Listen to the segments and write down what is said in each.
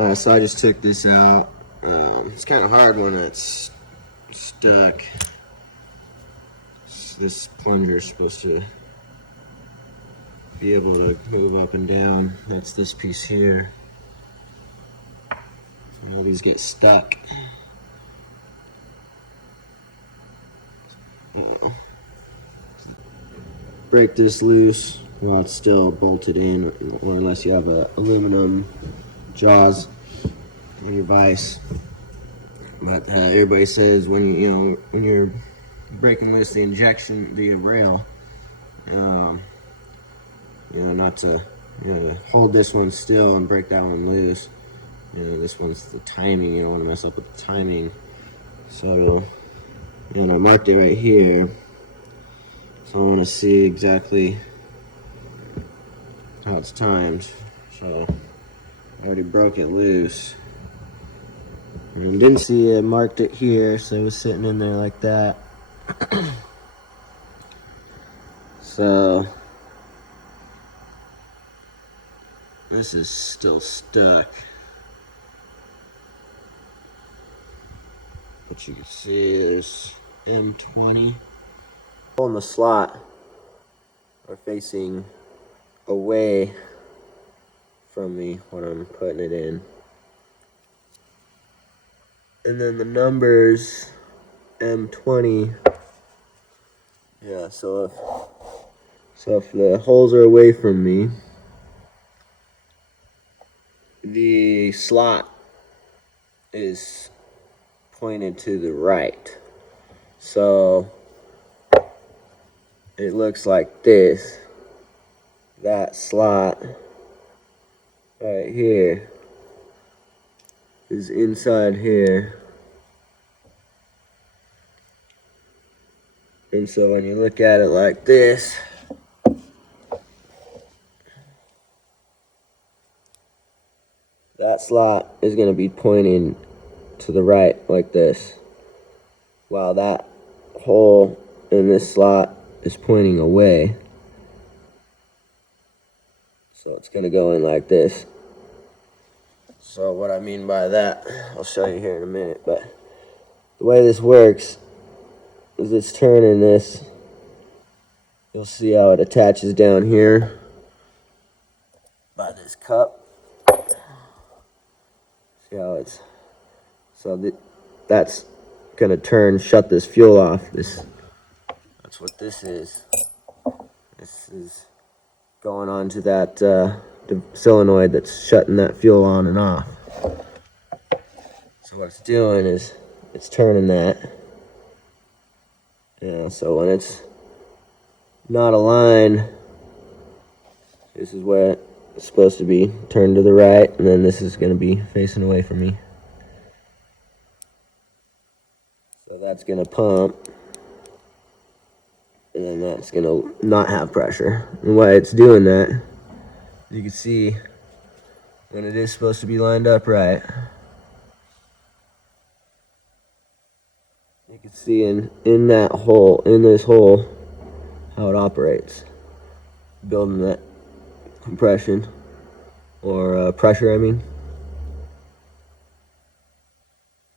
So I just took this out. It's kind of hard when it's stuck. This plunger is supposed to be able to move up and down. That's this piece here. You know, these get stuck. Break this loose while it's still bolted in, or unless you have aluminum jaws on your vise. But everybody says when you're breaking loose the injection, the rail, not to hold this one still and break that one loose. This one's the timing. You don't want to mess up with the timing. So, I marked it right here. So I want to see exactly how it's timed. So I already broke it loose. And didn't see it, marked it here, so it was sitting in there like that. So this is still stuck. But you can see there's M20. In the slot are facing away from me when I'm putting it in. And then the numbers M20. Yeah, so if the holes are away from me, the slot is pointed to the right. So it looks like this. That slot right here is inside here. And so when you look at it like this, that slot is going to be pointing to the right like this, while that hole in this slot is pointing away. So it's going to go in like this. So what I mean by that, I'll show you here in a minute, but the way this works is it's turning this. You'll see how it attaches down here by this cup. See how it's, so that's going to turn, shut this fuel off. That's what this is. This is going on to that the solenoid that's shutting that fuel on and off. So what it's doing is it's turning that. So when it's not aligned, this is where it's supposed to be turned to the right, and then this is going to be facing away from me. So that's going to pump, and then that's going to not have pressure. And why it's doing that, you can see when it is supposed to be lined up right. You can see in that hole, in this hole, how it operates. Building that compression, or pressure, I mean.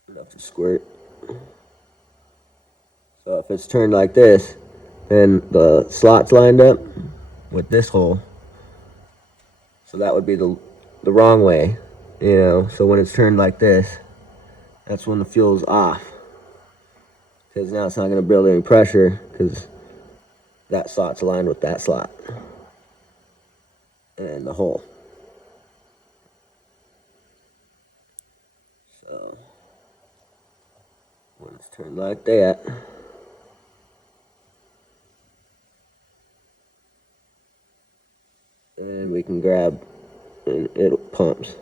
Enough to squirt. So if it's turned like this, then the slot's lined up with this hole. So that would be the wrong way, So when it's turned like this, that's when the fuel's off. Because now it's not going to build any pressure, because that slot's aligned with that slot and the hole. So when it's turned like that, and we can grab, and it pumps.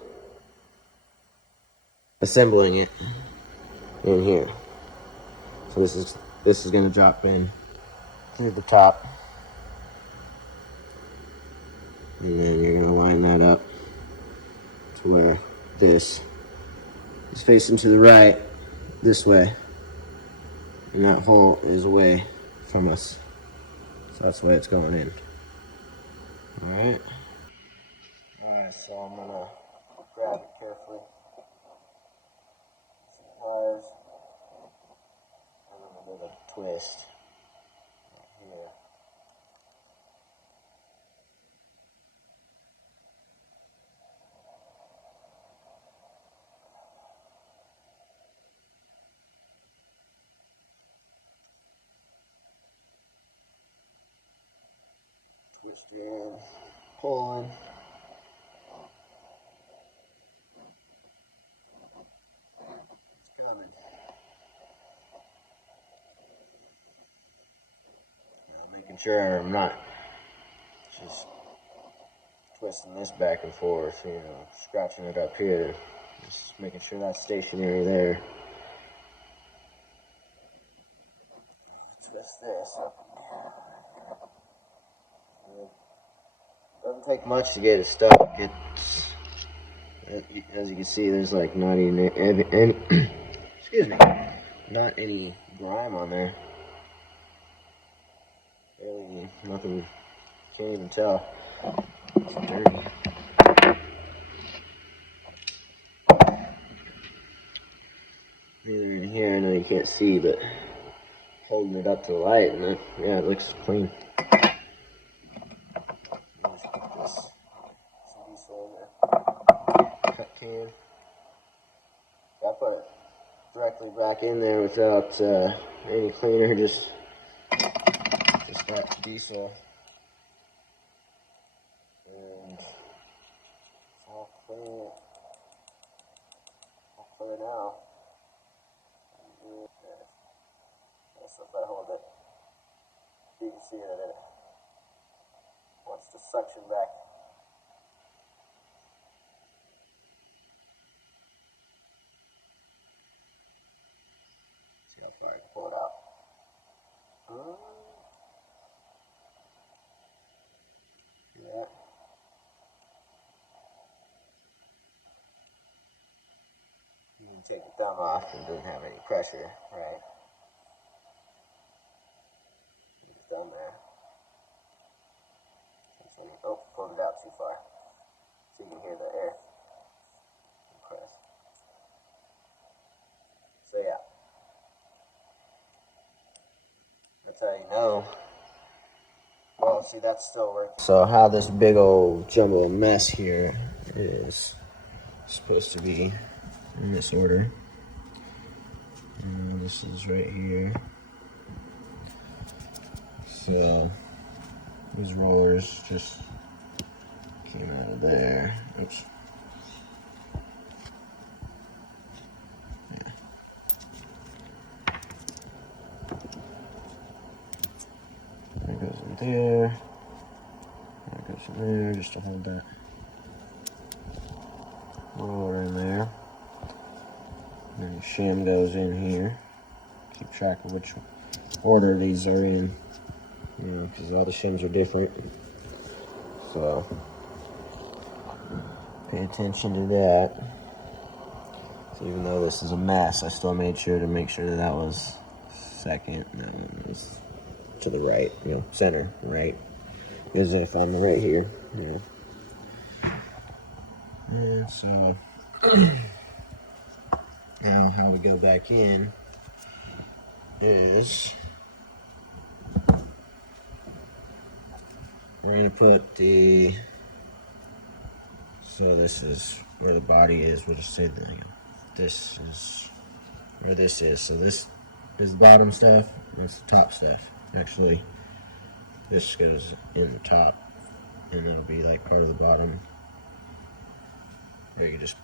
Assembling it in here. So this is going to drop in through the top, and then you're going to line that up to where this is facing to the right this way, and that hole is away from us. So that's the way it's going in. Alright, so I'm going to grab it carefully. twist right here. Twist in, pull in. It's coming. Now making sure I'm not just twisting this back and forth, you know, scratching it up here. Just making sure that's stationary there. Twist this up. Doesn't take much to get it stuck. It's, as you can see, there's like not even any excuse me, not any grime on there. Really, nothing. Can't even tell. It's dirty. Either in here, I know you can't see, but holding it up to the light, and yeah, it looks clean. Just put this some diesel in there. Cut can. I put it directly back in there without any cleaner. Just got diesel, and it's all clear. All clear now. So if I hold it, you can see that it wants to suction back. See how far I can pull it out. See that? You can take the thumb off and it doesn't have any pressure, right? Down there. Oh, pulled it out too far. So you can hear the air compress. So yeah. That's how you know. Well, see, that's still working. So how this big old jumbo mess here is supposed to be in this order. And this is right here. So these rollers just came out of there. Oops. Yeah. That goes in there. That goes in there just to hold that roller in there. And the shim goes in here. Keep track of which order these are in. You know, because all the shims are different. So pay attention to that. So even though this is a mess, I still made sure to make sure that that was second and that one was to the right, you know, center, right? Because if I'm right here, yeah. And so now how we go back in is we're going to put the, so this is where the body is. We'll just say that this is where this is. So this is the bottom stuff, that's the top stuff. Actually, this goes in the top, and that'll be like part of the bottom. Or you just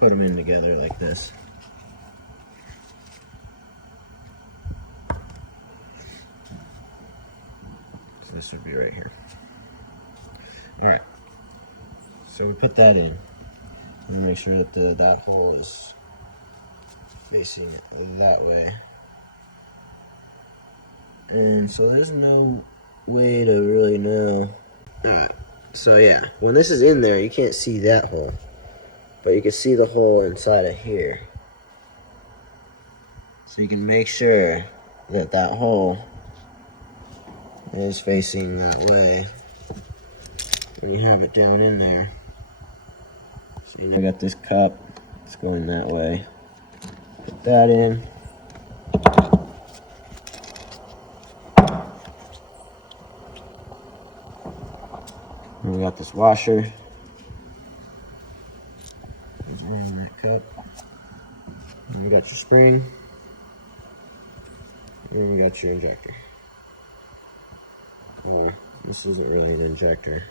put them in together like this. So this would be right here. Alright, so we put that in. And make sure that that hole is facing that way. And so there's no way to really know. Alright, so yeah, when this is in there, you can't see that hole. But you can see the hole inside of here. So you can make sure that that hole is facing that way when you have it down in there. So you know, I got this cup, it's going that way. Put that in. this washer. Goes around that cup. And you got your spring. And you got your injector. Or this isn't really an injector.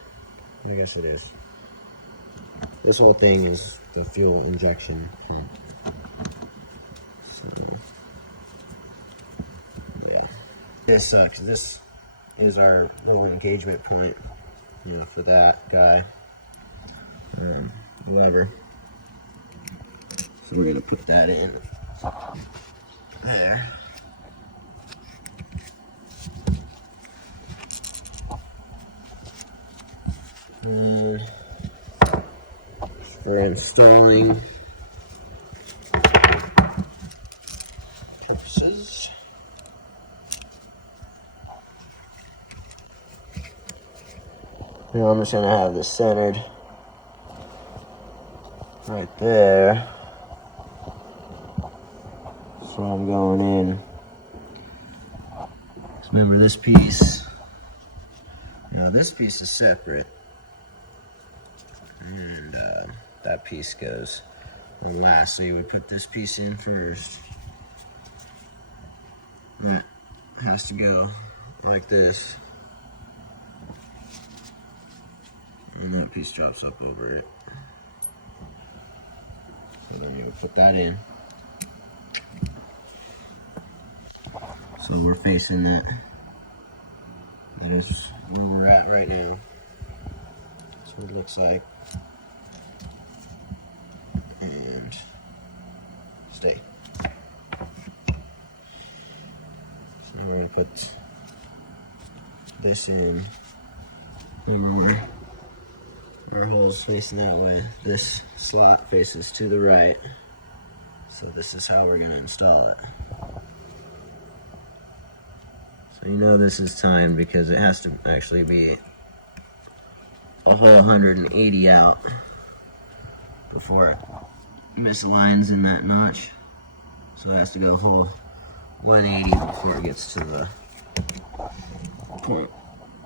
I guess it is. This whole thing is the fuel injection pump. So yeah. This is our little engagement point, you know, for that guy. Lever. So we're gonna put that in there. For installing purposes. Now I'm just gonna have this centered right there. So I'm going in. Just remember this piece. Now this piece is separate. And that piece goes on last. So you would put this piece in first. That has to go like this. And that piece drops up over it. So then you would put that in. So we're facing that. That is where we're at right now. That's what it looks like. And stay. So now we're going to put this in. Our hole's facing that way. This slot faces to the right. So this is how we're going to install it. So you know this is timed because it has to actually be a whole 180 out before it misaligns in that notch. So it has to go a whole 180 before it gets to the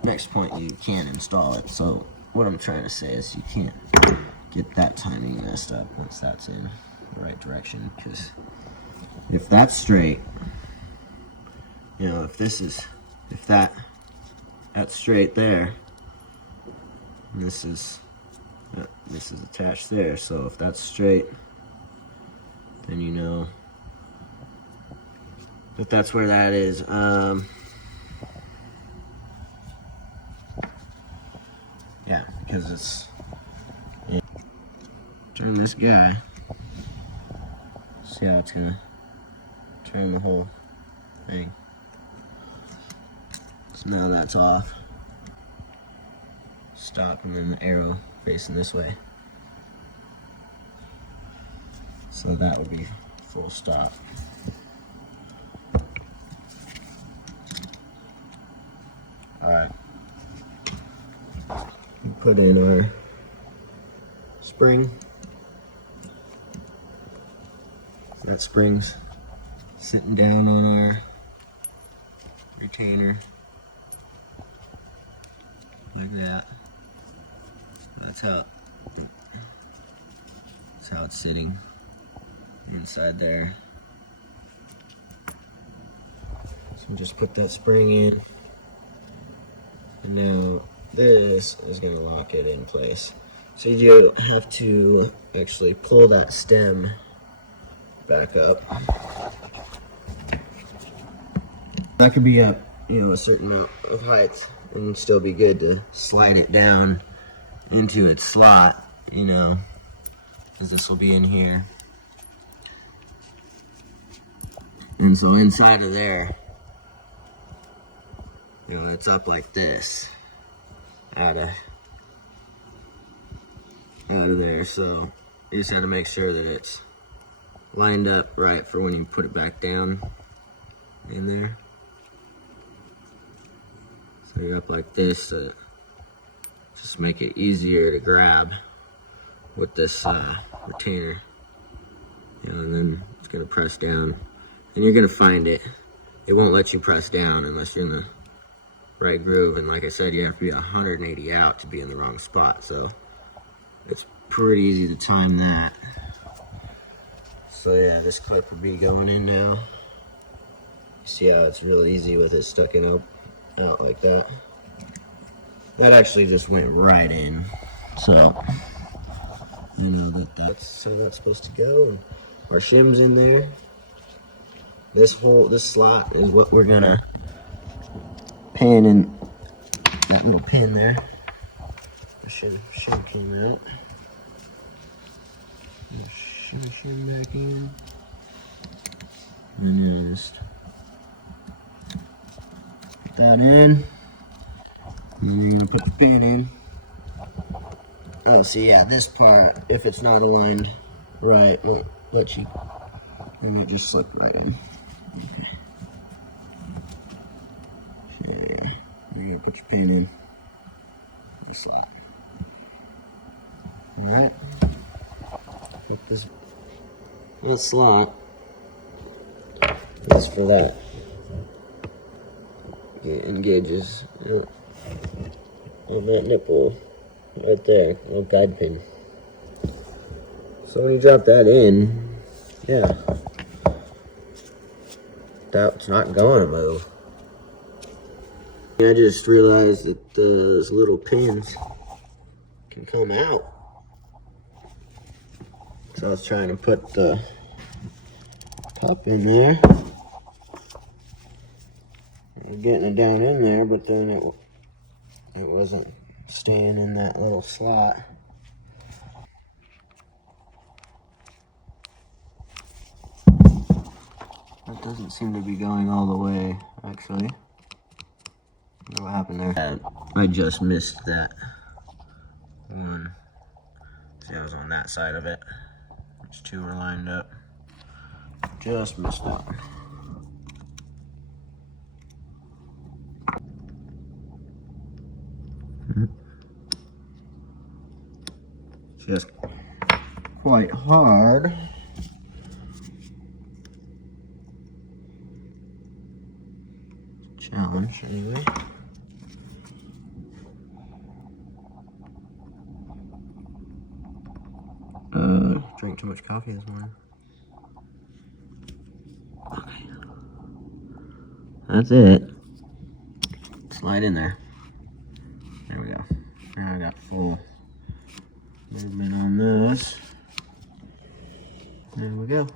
next point you can install it. So what I'm trying to say is you can't get that timing messed up once that's in the right direction, because if that's straight, you know, if that's straight there, and this is attached there, so if that's straight, then you know that that's where that is. Yeah, because it's, turn this guy, see how it's gonna turn the whole thing. So now that's off. Stop, and then the arrow facing this way. So that would be full stop. Alright. Put in our spring. That spring's sitting down on our retainer. Like that. That's how it's sitting inside there. So we'll just put that spring in. And now this is going to lock it in place. So you have to actually pull that stem back up. That could be up, you know, a certain amount of height and still be good to slide it down into its slot, you know, because this will be in here. And so inside of there, you know, it's up like this out of there. So you just have to make sure that it's lined up right for when you put it back down in there. So you're up like this to just make it easier to grab with this retainer. You know, and then it's gonna press down, and you're gonna find it. It won't let you press down unless you're in the right groove. And like I said, you have to be 180 out to be in the wrong spot. So it's pretty easy to time that. So yeah, this clip would be going in now. See how it's real easy with it sticking up out like that. That actually just went right in. So I know that's how that's supposed to go. And our shim's in there. This slot is what we're gonna pin in that little pin there. The shim came out. Shim back in. And then just put that in. And then you're gonna put the pin in. Oh, see, yeah, this part, if it's not aligned right, won't let you, and it just slip right in. Okay. So, yeah, you're gonna put your pin in the slot. Alright. Put this slot is for that. It engages on that nipple. Right there, little guide pin. So when you drop that in, yeah, that's not going to move. I just realized that those little pins can come out. So I was trying to put the cup in there. Getting it down in there, but then it wasn't staying in that little slot. That doesn't seem to be going all the way, actually. I wonder what happened there. I just missed that one. See, I was on that side of it. These two were lined up. Just missed that one. Just quite hard. Challenge, anyway. Drank too much coffee this morning. Okay. That's it. Slide in there. There we go. Now I got full movement on this. There we go.